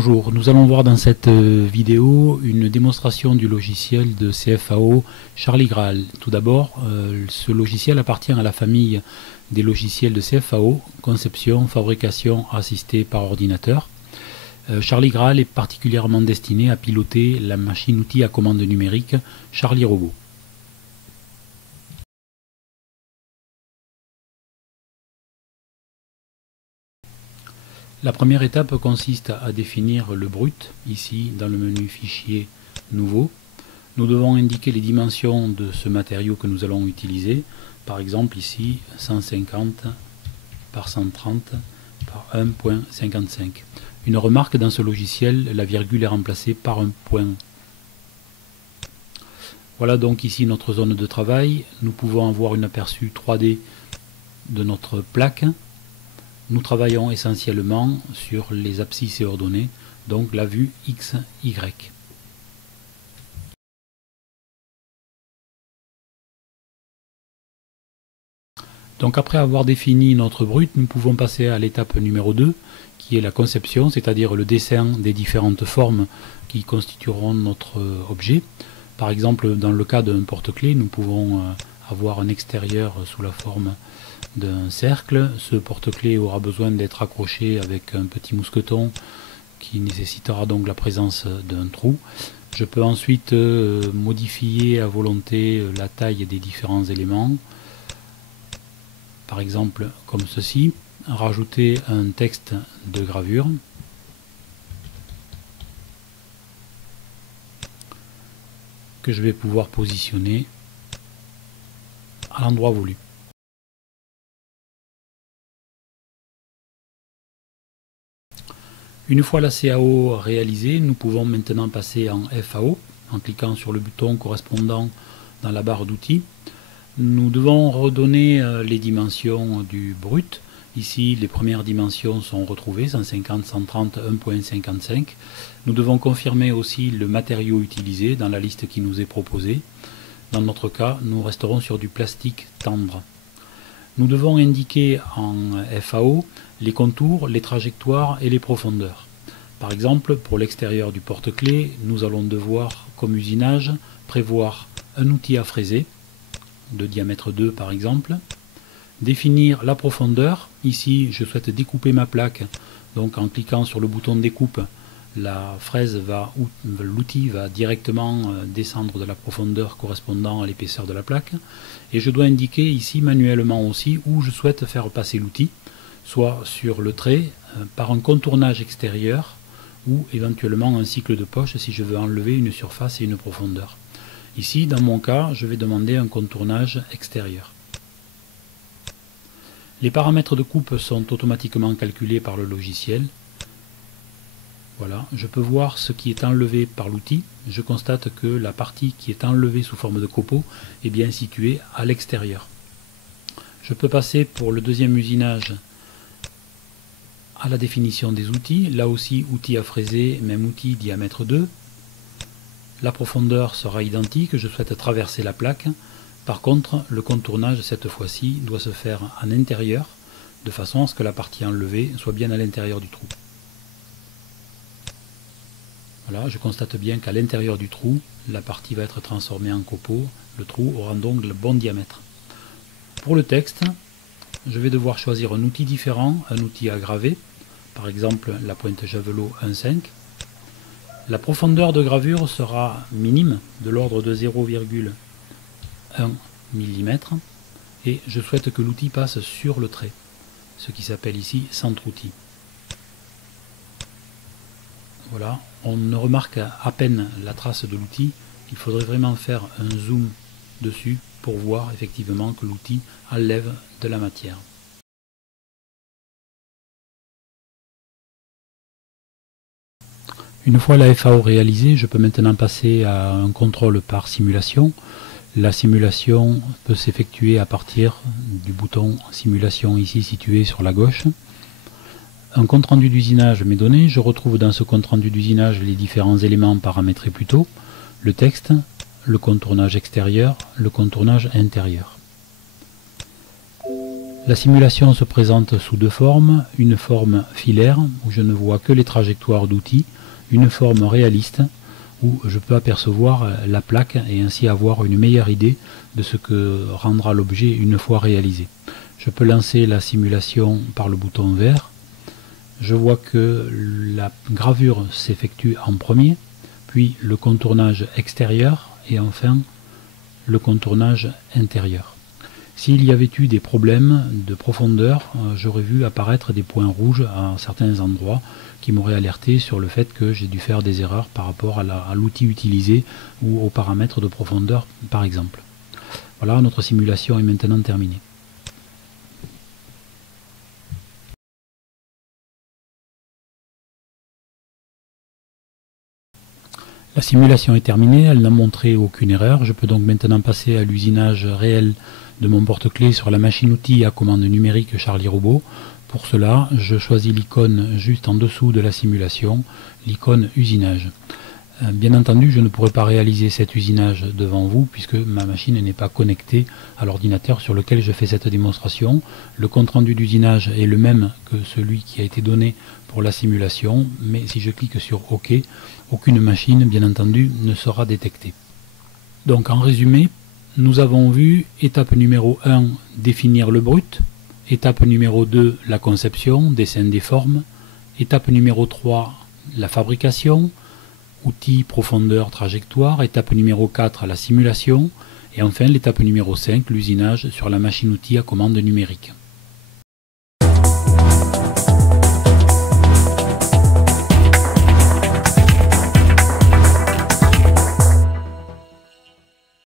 Bonjour, nous allons voir dans cette vidéo une démonstration du logiciel de CFAO Charlie Graal. Tout d'abord, ce logiciel appartient à la famille des logiciels de CFAO, conception, fabrication assistée par ordinateur. Charlie Graal est particulièrement destiné à piloter la machine-outil à commande numérique Charlie Robot. La première étape consiste à définir le brut, ici dans le menu Fichier, Nouveau. Nous devons indiquer les dimensions de ce matériau que nous allons utiliser, par exemple ici 150 par 130 par 1.55. Une remarque, dans ce logiciel, la virgule est remplacée par un point. Voilà donc ici notre zone de travail. Nous pouvons avoir un aperçu 3D de notre plaque. Nous travaillons essentiellement sur les abscisses et ordonnées, donc la vue X, Y. Donc après avoir défini notre brut, nous pouvons passer à l'étape numéro 2, qui est la conception, c'est-à-dire le dessin des différentes formes qui constitueront notre objet. Par exemple, dans le cas d'un porte-clés, nous pouvons avoir un extérieur sous la forme d'un cercle. Ce porte-clés aura besoin d'être accroché avec un petit mousqueton qui nécessitera donc la présence d'un trou. Je peux ensuite modifier à volonté la taille des différents éléments, par exemple comme ceci, rajouter un texte de gravure, que je vais pouvoir positionner à l'endroit voulu. Une fois la CAO réalisée, nous pouvons maintenant passer en FAO en cliquant sur le bouton correspondant dans la barre d'outils. Nous devons redonner les dimensions du brut. Ici, les premières dimensions sont retrouvées, 150, 130, 1.55. Nous devons confirmer aussi le matériau utilisé dans la liste qui nous est proposée. Dans notre cas, nous resterons sur du plastique tendre. Nous devons indiquer en FAO les contours, les trajectoires et les profondeurs. Par exemple, pour l'extérieur du porte-clés, nous allons devoir, comme usinage, prévoir un outil à fraiser, de diamètre 2 par exemple, définir la profondeur. Ici, je souhaite découper ma plaque, donc en cliquant sur le bouton de découpe, l'outil va directement descendre de la profondeur correspondant à l'épaisseur de la plaque. Et je dois indiquer ici manuellement aussi où je souhaite faire passer l'outil, soit sur le trait, par un contournage extérieur, ou éventuellement un cycle de poche si je veux enlever une surface et une profondeur. Ici, dans mon cas, je vais demander un contournage extérieur. Les paramètres de coupe sont automatiquement calculés par le logiciel. Voilà, je peux voir ce qui est enlevé par l'outil. Je constate que la partie qui est enlevée sous forme de copeaux est bien située à l'extérieur. Je peux passer pour le deuxième usinage à la définition des outils. Là aussi, outil à fraiser, même outil, diamètre 2. La profondeur sera identique, je souhaite traverser la plaque. Par contre, le contournage, cette fois-ci, doit se faire en intérieur, de façon à ce que la partie enlevée soit bien à l'intérieur du trou. Voilà, je constate bien qu'à l'intérieur du trou, la partie va être transformée en copeaux. Le trou aura donc le bon diamètre. Pour le texte, je vais devoir choisir un outil différent, un outil à graver, par exemple la pointe javelot 1.5. La profondeur de gravure sera minime, de l'ordre de 0,1 mm, et je souhaite que l'outil passe sur le trait, ce qui s'appelle ici centre-outil. Voilà, on ne remarque à peine la trace de l'outil, il faudrait vraiment faire un zoom dessus pour voir effectivement que l'outil enlève de la matière. Une fois la FAO réalisée, je peux maintenant passer à un contrôle par simulation. La simulation peut s'effectuer à partir du bouton simulation ici situé sur la gauche. Un compte-rendu d'usinage m'est donné. Je retrouve dans ce compte-rendu d'usinage les différents éléments paramétrés plus tôt, le texte, le contournage extérieur, le contournage intérieur. La simulation se présente sous deux formes, une forme filaire où je ne vois que les trajectoires d'outils, une forme réaliste où je peux apercevoir la plaque et ainsi avoir une meilleure idée de ce que rendra l'objet une fois réalisé. Je peux lancer la simulation par le bouton vert. Je vois que la gravure s'effectue en premier, puis le contournage extérieur et enfin le contournage intérieur. S'il y avait eu des problèmes de profondeur, j'aurais vu apparaître des points rouges à certains endroits qui m'auraient alerté sur le fait que j'ai dû faire des erreurs par rapport à l'outil utilisé ou aux paramètres de profondeur par exemple. Voilà, notre simulation est maintenant terminée. La simulation est terminée, elle n'a montré aucune erreur. Je peux donc maintenant passer à l'usinage réel de mon porte-clés sur la machine-outil à commande numérique Charlie Robot. Pour cela, je choisis l'icône juste en dessous de la simulation, l'icône usinage. Bien entendu, je ne pourrai pas réaliser cet usinage devant vous puisque ma machine n'est pas connectée à l'ordinateur sur lequel je fais cette démonstration. Le compte-rendu d'usinage est le même que celui qui a été donné pour la simulation, mais si je clique sur OK, aucune machine, bien entendu, ne sera détectée. Donc en résumé, nous avons vu étape numéro 1, définir le brut, étape numéro 2, la conception, dessin des formes, étape numéro 3, la fabrication, outils, profondeur, trajectoire, étape numéro 4, la simulation, et enfin l'étape numéro 5, l'usinage sur la machine-outil à commande numérique.